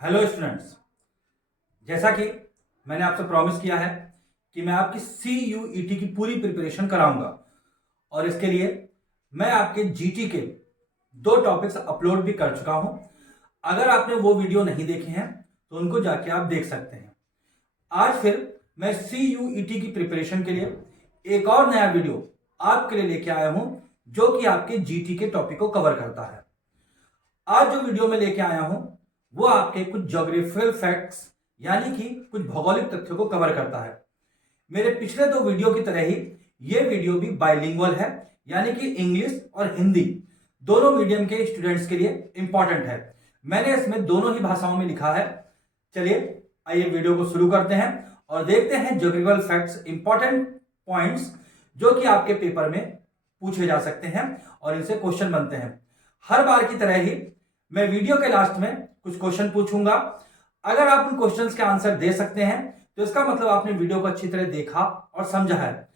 Hello students. जैसा कि मैंने आपसे प्रॉमिस किया है कि मैं आपकी CUET की पूरी प्रिपरेशन कराऊंगा और इसके लिए मैं आपके GT के 2 टॉपिक्स अपलोड भी कर चुका हूं। अगर आपने वो वीडियो नहीं देखे हैं तो उनको जाके आप देख सकते हैं। आज फिर मैं CUET की प्रिपरेशन के लिए एक और नया वीडियो आपके लिए लेके आया हूं जो कि आपके GT के टॉपिक को कवर करता है। आज जो वीडियो में लेके आया हूं वो आपके कुछ ज्योग्राफिकल फैक्ट्स यानी कि कुछ भौगोलिक तथ्यों को कवर करता है। मेरे पिछले 2 वीडियो की तरह ही ये वीडियो भी बाइलिंगुअल है, यानी कि इंग्लिश और हिंदी दोनों मीडियम के स्टूडेंट्स के लिए इंपॉर्टेंट है। मैंने इसमें दोनों ही भाषाओं में लिखा है। चलिए आइए वीडियो को शुरू करते हैं और देखते हैं ज्योग्राफिकल फैक्ट्स, इंपॉर्टेंट पॉइंट्स जो कि आपके पेपर में पूछे जा सकते हैं और इनसे क्वेश्चन बनते हैं। हर बार की तरह ही मैं वीडियो के लास्ट में कुछ क्वेश्चन पूछूंगा। अगर आप उन क्वेश्चंस के आंसर दे सकते हैं तो इसका मतलब आपने वीडियो को अच्छी तरह देखा और समझा है।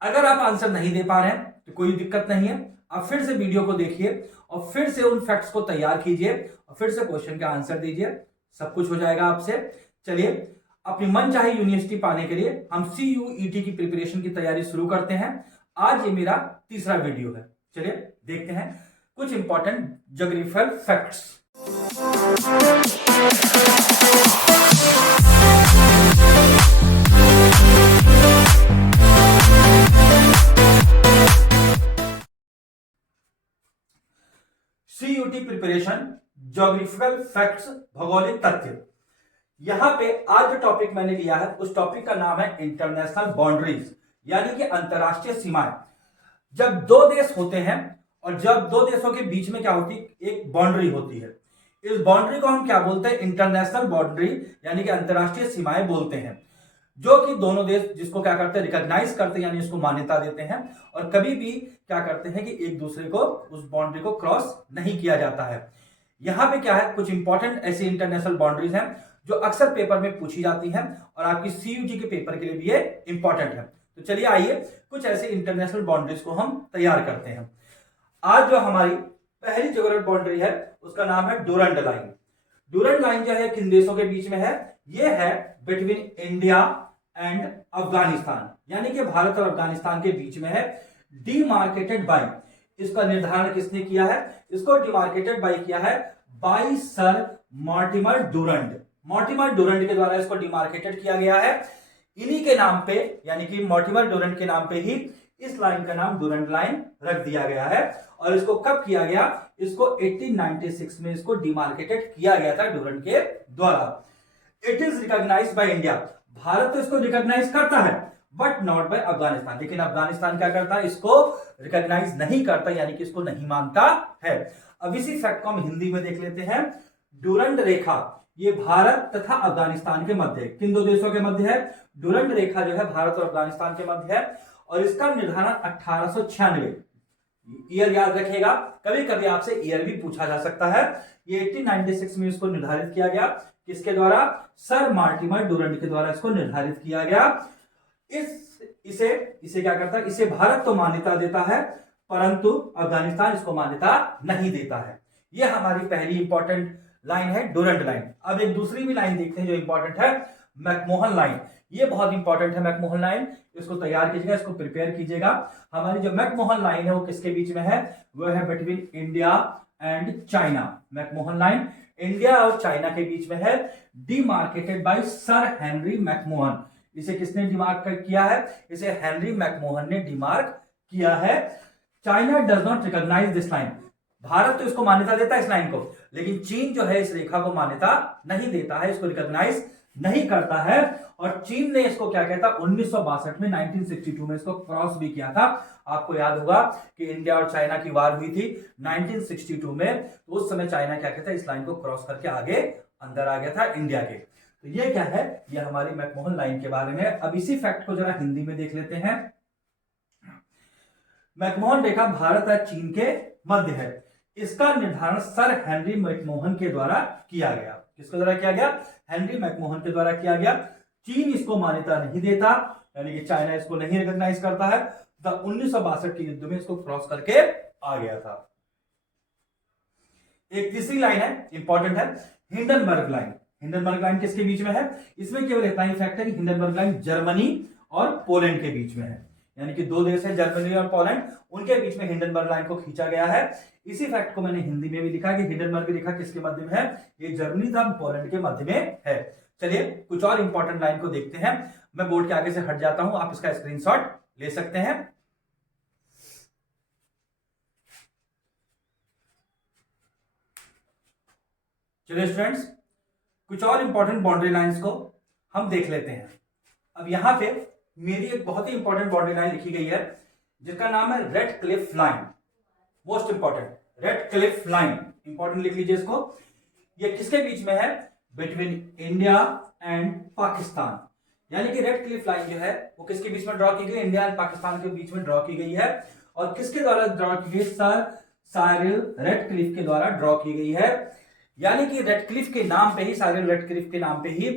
अगर आप आंसर नहीं दे पा रहे हैं तो कोई दिक्कत नहीं है, आप फिर से वीडियो को देखिए और फिर से उन फैक्ट्स को तैयार कीजिए और फिर से क्वेश्चन के आंसर दीजिए। सब कुछ हो जाएगा आपसे। चलिए अपनी मनचाही यूनिवर्सिटी पाने के लिए हम CUET की प्रिपरेशन की तैयारी शुरू करते हैं। आज ये मेरा तीसरा वीडियो है। चलिए देखते हैं कुछ important geographical facts. CUET preparation geographical facts, भौगोलिक तथ्य। यहां पे आज जो टॉपिक मैंने लिया है उस टॉपिक का नाम है इंटरनेशनल बाउंड्रीज, यानी कि अंतरराष्ट्रीय सीमाएं। जब दो देश होते हैं और जब दो देशों के बीच में क्या होती है, एक बाउंड्री होती है। इस बाउंड्री को हम क्या बोलते हैं? इंटरनेशनल बाउंड्री यानी कि अंतरराष्ट्रीय सीमाएं बोलते हैं, जो कि दोनों देश जिसको क्या करते हैं, रिकॉग्नाइज करते हैं, यानी इसको मान्यता देते हैं। और कभी भी क्या करते हैं कि एक दूसरे को उस बाउंड्री को क्रॉस नहीं किया जाता है। यहां पे क्या है, कुछ इंपॉर्टेंट ऐसी इंटरनेशनल बाउंड्रीज हैं जो अक्सर पेपर में पूछी जाती हैं और आपकी CUET के पेपर के लिए भी ये इंपॉर्टेंट है। तो चलिए आइए कुछ ऐसे इंटरनेशनल बाउंड्रीज को हम तैयार करते हैं। आज जो हमारी पहली ज्योग्राफिकल बाउंड्री है उसका नाम है डूरंड लाइन। डूरंड लाइन जो है किन देशों के बीच में है? ये है बिटवीन इंडिया एंड अफगानिस्तान, यानी कि भारत और अफगानिस्तान के बीच में है। डिमार्केटेड बाय, इसका निर्धारण किसने किया है? इसको डिमार्केटेड बाय किया है by sir Mortimer Durand. Mortimer Durand के द्वारा इसको डिमार्केटेड किया गया है। इन्हीं के नाम पे, यानी कि मॉर्टिमर डूरंड के नाम पे ही इस लाइन का नाम डूरंड लाइन रख दिया गया है। और इसको कब किया गया? इसको 1896 में इसको डिमार्केटेड किया गया था डूरंड के द्वारा। It is recognised by India. Bharat तो इसको रिकॉग्नाइज करता है बट नॉट बाय अफगानिस्तान। लेकिन अफगानिस्तान क्या करता है? इसको रिकॉग्नाइज नहीं करता, यानी कि इसको नहीं मानता है। अब इसी फैक्ट को हम हिंदी में देख लेते हैं। डूरंड रेखा ये भारत तथा अफगानिस्तान के मध्य, किन दो देशों के मध्य है? डूरंड रेखा जो है भारत और अफगानिस्तान के मध्य है। और इसका निर्धारण 1896, ईयर याद रखिएगा, कभी कभी आपसे ईयर भी पूछा जा सकता है। ये 1896 में इसको निर्धारित किया गया। किसके द्वारा? सर मॉर्टिमर डूरंड के द्वारा इसको निर्धारित किया गया। इसे क्या करता है? इसे भारत तो मान्यता देता है परंतु अफगानिस्तान इसको मान्यता नहीं देता है। यह हमारी पहली इंपॉर्टेंट लाइन है, डूरंड लाइन। अब एक दूसरी भी लाइन देखते हैं जो इंपॉर्टेंट है, मैकमोहन लाइन। ये बहुत इंपॉर्टेंट है मैकमोहन लाइन। इसको तैयार कीजिएगा, इसको प्रिपेयर कीजिएगा। हमारी जो मैकमोहन लाइन है वो किसके बीच में है? वो है between India and China. McMahon line India और चाइना के बीच में है। Demarcated by sir Henry McMahon. इसे किसने डिमार्क किया है? इसे हेनरी मैकमोहन ने डिमार्क किया है। China does not recognise this line. Bharat तो इसको मान्यता देता है इस लाइन को, लेकिन चीन जो है इस रेखा को मान्यता नहीं देता है, इसको रिकॉग्नाइज नहीं करता है। और चीन ने इसको क्या कहता? 1962 में, 1962 में इसको क्रॉस भी किया था। आपको याद होगा कि इंडिया और चाइना की वार हुई थी 1962 में। तो उस समय चाइना क्या कहता है? इस लाइन को क्रॉस करके आगे अंदर आ गया था इंडिया के। तो ये क्या है? ये हमारी मैकमोहन लाइन के बारे में। अब इसी फैक्ट को जरा हिंदी में देख लेते हैं। मैकमोहन रेखा भारत और चीन के मध्य है। इसका निर्धारण सर हेनरी मैकमोहन के द्वारा किया गया। किसके द्वारा किया गया? हेनरी मैकमोहन के द्वारा किया गया। चीन इसको मान्यता नहीं देता, यानी कि चाइना इसको नहीं रिकॉग्नाइज करता है। 1962 के युद्ध में इसको क्रॉस करके आ गया था। एक तीसरी लाइन है, इंपॉर्टेंट है, हिंडनबर्ग लाइन। हिंडनबर्ग लाइन किसके बीच में है? इसमें केवल इतना ही फैक्ट है कि हिंडनबर्ग लाइन जर्मनी और पोलैंड के बीच में है, यानी कि दो देश है जर्मनी और पोलैंड, उनके बीच में हिंडनबर्ग लाइन को खींचा गया है। इसी फैक्ट को मैंने हिंदी में भी लिखा कि हिंडनबर्ग रेखा किसके मध्य में है? ये जर्मनी तथा पोलैंड के मध्य में है। चलिए कुछ और इंपॉर्टेंट लाइन को देखते हैं। मैं बोर्ड के आगे से हट जाता हूं, आप इसका स्क्रीनशॉट ले सकते हैं। चलिए स्टूडेंट्स, कुछ और इंपॉर्टेंट बाउंड्री लाइंस को हम देख लेते हैं। अब यहां पे मेरी एक बहुत ही इंपॉर्टेंट बाउंड्री लाइन लिखी गई है जिसका नाम है red Cliff line. Most important, red Cliff line, important लिख लीजिए इसको। ये किसके बीच में है? Between India and Pakistan. यानी कि रेड क्लिफ लाइन जो है वो किसके बीच में ड्रॉ की गई? इंडिया एंड पाकिस्तान के बीच में ड्रॉ की गई है। और किसके द्वारा ड्रॉ की गई? सर साइरिल रेडक्लिफ के द्वारा ड्रॉ की गई है। यानी कि रेडक्लिफ के नाम पे ही, साइरिल रेडक्लिफ के नाम पे ही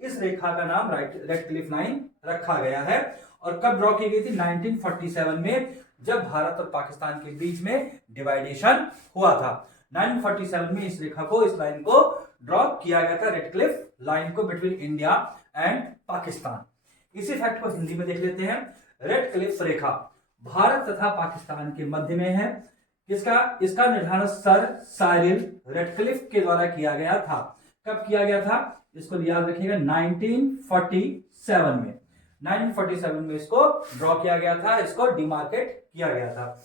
इस रेखा का नाम रेडक्लिफ लाइन रखा गया है। और कब ड्रॉ की गई थी? 1947 में, जब भारत और पाकिस्तान के बीच में डिवाइडेशन हुआ था। 1947 में इस रेखा को, इस लाइन को ड्रॉ किया गया था, रेडक्लिफ लाइन को, बिटवीन इंडिया एंड पाकिस्तान। इसी फैक्ट को हिंदी में देख लेते हैं। रेडक्लिफ रेखा भारत तथा पाकिस्तान के मध्य में है। किसका? इसका निर्धारण सर साइरिल रेडक्लिफ के द्वारा किया गया था। कब किया गया था? इसको याद रखिएगा, 1947 में। 1947 में इसको ड्रॉ किया गया था, इसको डिमार्केट किया गया था।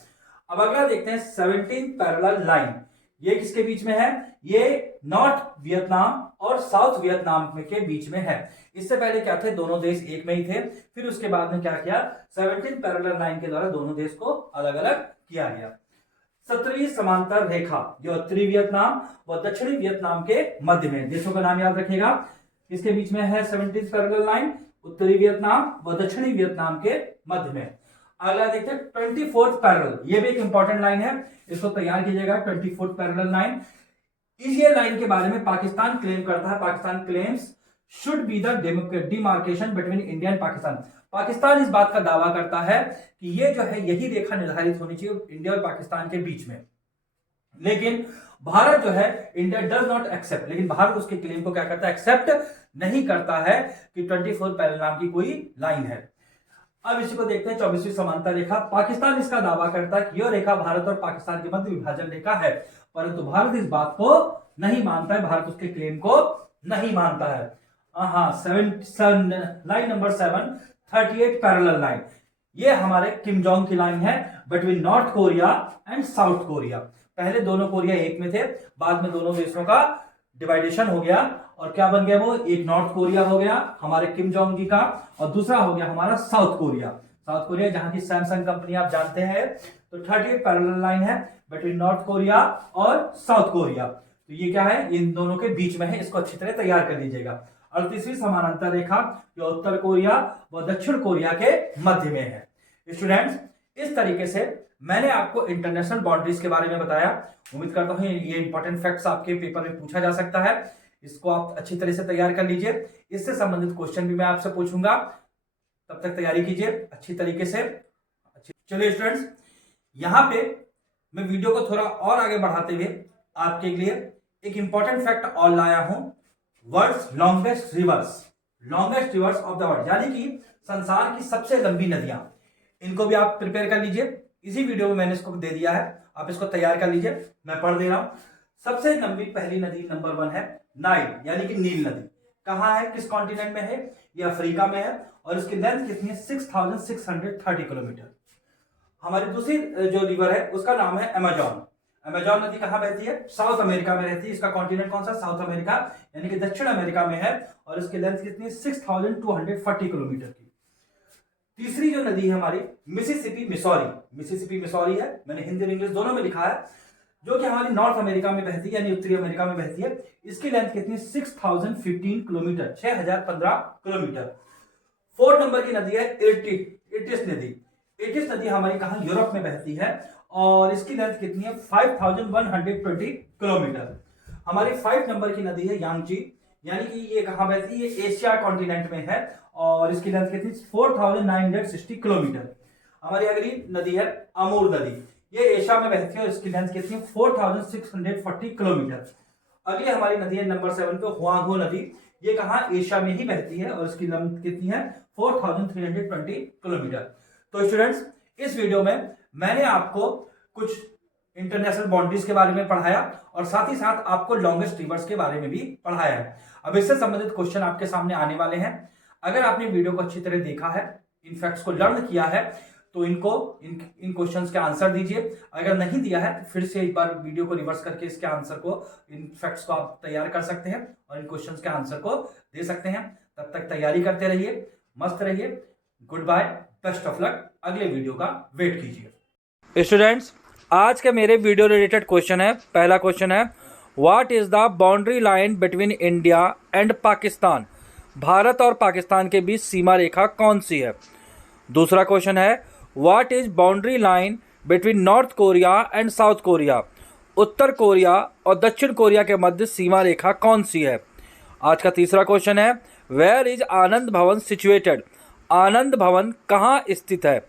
अब अगला देखते हैं 17 पैरेलल लाइन। ये किसके बीच में है? ये नॉर्थ वियतनाम और साउथ वियतनाम के बीच में है। इससे पहले क्या थे? दोनों देश एक में ही थे। फिर उसके बाद में क्या किया? 17 पैरेलल लाइन के द्वारा दोनों देश को अलग अलग किया गया। 17वीं समांतर रेखा जो उत्तरी वियतनाम व दक्षिणी वियतनाम के मध्य में, देशों का नाम याद रखिएगा, इसके बीच में है 17 पैरेलल लाइन, उत्तरी वियतनाम व दक्षिणी वियतनाम के मध्य में। अगला देखते हैं 24th पैरेलल। ये भी एक इंपॉर्टेंट लाइन है, इसको तैयार कीजिएगा। 24th पैरेलल लाइन, इस ये लाइन के बारे में पाकिस्तान क्लेम करता है, Pakistan claims should be the demarcation between India and Pakistan. Pakistan इस बात का दावा करता है कि ये जो है यही रेखा निर्धारित होनी चाहिए इंडिया और पाकिस्तान के बीच में। लेकिन भारत जो है, इंडिया डज नॉट एक्सेप्ट, लेकिन भारत उसके क्लेम को क्या करता है? एक्सेप्ट नहीं करता है कि 24 पैरेलल नाम की कोई लाइन है। अब इसी को देखते हैं 24वीं समांतर रेखा। पाकिस्तान इसका दावा करता है कि यह रेखा भारत और पाकिस्तान के मध्य विभाजन रेखा है, परंतु भारत इस बात को नहीं मानता है, भारत उसके क्लेम को नहीं मानता है। लाइन नंबर 7, 38 पैरेलल लाइन, ये हमारे किम जोंग की लाइन है between north Korea and south Korea. पहले दोनों कोरिया एक में थे, बाद में दोनों देशों का डिवाइडेशन हो गया और क्या बन गया? वो एक नॉर्थ कोरिया हो गया हमारे किम जोंग जी का, और दूसरा हो गया हमारा साउथ कोरिया। साउथ कोरिया जहां की सैमसंग कंपनी आप जानते हैं। तो 38 पैरेलल लाइन है बिटवीन नॉर्थ कोरिया और साउथ कोरिया। तो ये क्या है? इन दोनों के बीच में है, इसको अच्छी तरह तैयार कर लीजिएगा। 38वीं समानांतर रेखा जो उत्तर कोरिया व दक्षिण कोरिया के मध्य में है। स्टूडेंट्स, इस तरीके से मैंने आपको इंटरनेशनल बाउंड्रीज के बारे में बताया। उम्मीद करता हूं ये इंपॉर्टेंट फैक्ट्स आपके पेपर में पूछा जा सकता है, इसको आप अच्छी तरह से तैयार कर लीजिए। इससे संबंधित क्वेश्चन भी मैं आपसे पूछूंगा, तब तक तैयारी कीजिए अच्छी तरीके से। चलिए स्टूडेंट्स, यहां पे मैं वीडियो को थोड़ा और आगे बढ़ाते हुए आपके लिए एक इंपॉर्टेंट फैक्ट और लाया हूं। World's longest rivers of the world, यानी कि संसार की सबसे लंबी नदियां, इनको भी आप प्रिपेयर कर लीजिए। इसी वीडियो में मैंने इसको दे दिया है, आप इसको तैयार कर लीजिए, मैं पढ़ दे रहा हूं। सबसे लंबी पहली नदी नंबर 1 है नाइल, यानी कि नील नदी। कहां है? किस कॉन्टिनेंट में है? ये अफ्रीका में है और इसकी लेंथ कितनी है? 6630 किलोमीटर। हमारी दूसरी जो रिवर है उसका नाम है अमेजॉन। अमेजॉन नदी कहां बहती है? साउथ अमेरिका में रहती है। इसका कॉन्टिनेंट कौन सा? साउथ अमेरिका, यानी कि दक्षिण अमेरिका में है और इसकी लेंथ कितनी है? 6240 किलोमीटर की। तीसरी जो नदी है हमारी मिसिसिपी मिसौरी है, मैंने हिंदी और इंग्लिश दोनों में लिखा है, जो कि हमारी नॉर्थ अमेरिका में बहती है, यानी उत्तरी अमेरिका में बहती है। इसकी लेंथ कितनी है? 6015 किलोमीटर, 6015 किलोमीटर। 4 नंबर की नदी है इटिस नदी। इटिस नदी हमारी कहां? यूरोप में बहती है और इसकी लेंथ कितनी है? 5120 किलोमीटर। हमारी 5 नंबर की नदी है यांगची, यानी कि ये कहां बहती है? ये एशिया कॉन्टिनेंट में है और इसकी लेंथ कितनी? 4960 किलोमीटर। हमारी अगली नदी है अमूर नदी, ये एशिया में बहती है और इसकी लेंथ कितनी है 4640 किलोमीटर। अगली हमारी नदी है नंबर 7 पे हुआंगहो नदी। ये कहाँ एशिया में ही बहती है और इसकी लेंथ कितनी है 4320 किलोमीटर। तो स्टूडेंट्स इस वीडियो में मैंने आपको कुछ इंटरनेशनल बाउंड्रीज के बारे में पढ़ाया और साथ ही साथ आपको लॉन्गेस्ट रिवर्स के बारे में भी पढ़ाया है। अब इससे संबंधित क्वेश्चन आपके सामने आने वाले हैं। अगर आपने वीडियो को अच्छी तरह देखा है, इन फैक्ट्स को लर्न किया है, तो इन क्वेश्चंस के आंसर दीजिए। अगर नहीं दिया है तो फिर से एक बार वीडियो को रिवर्स करके इसके आंसर को, इन फैक्ट्स को आप तैयार कर सकते हैं और इन क्वेश्चंस के आंसर को दे सकते हैं। तब तक तैयारी करते रहिए, मस्त रहिए। Goodbye, best of luck. अगले वीडियो का वेट कीजिए। स्टूडेंट्स आज के मेरे वीडियो रिलेटेड क्वेश्चन है। पहला क्वेश्चन है what is the boundary line between India and Pakistan. Bharat और पाकिस्तान के बीच सीमा रेखा कौन सी है। दूसरा क्वेश्चन है what is boundary line between north Korea and south Korea. Uttar Korea और दक्षिण कोरिया के मध्य सीमा रेखा कौन सी है। आज का तीसरा क्वेश्चन है वेयर इज आनंद भवन सिचुएटेड। आनंद भवन कहाँ स्थित है।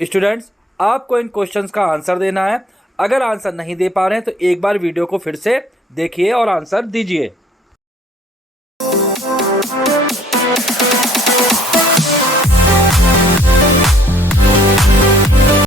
स्टूडेंट्स आपको इन क्वेश्चंस का आंसर देना है। अगर आंसर नहीं दे पा रहे हैं तो एक बार वीडियो को फिर से देखिए और आंसर दीजिए।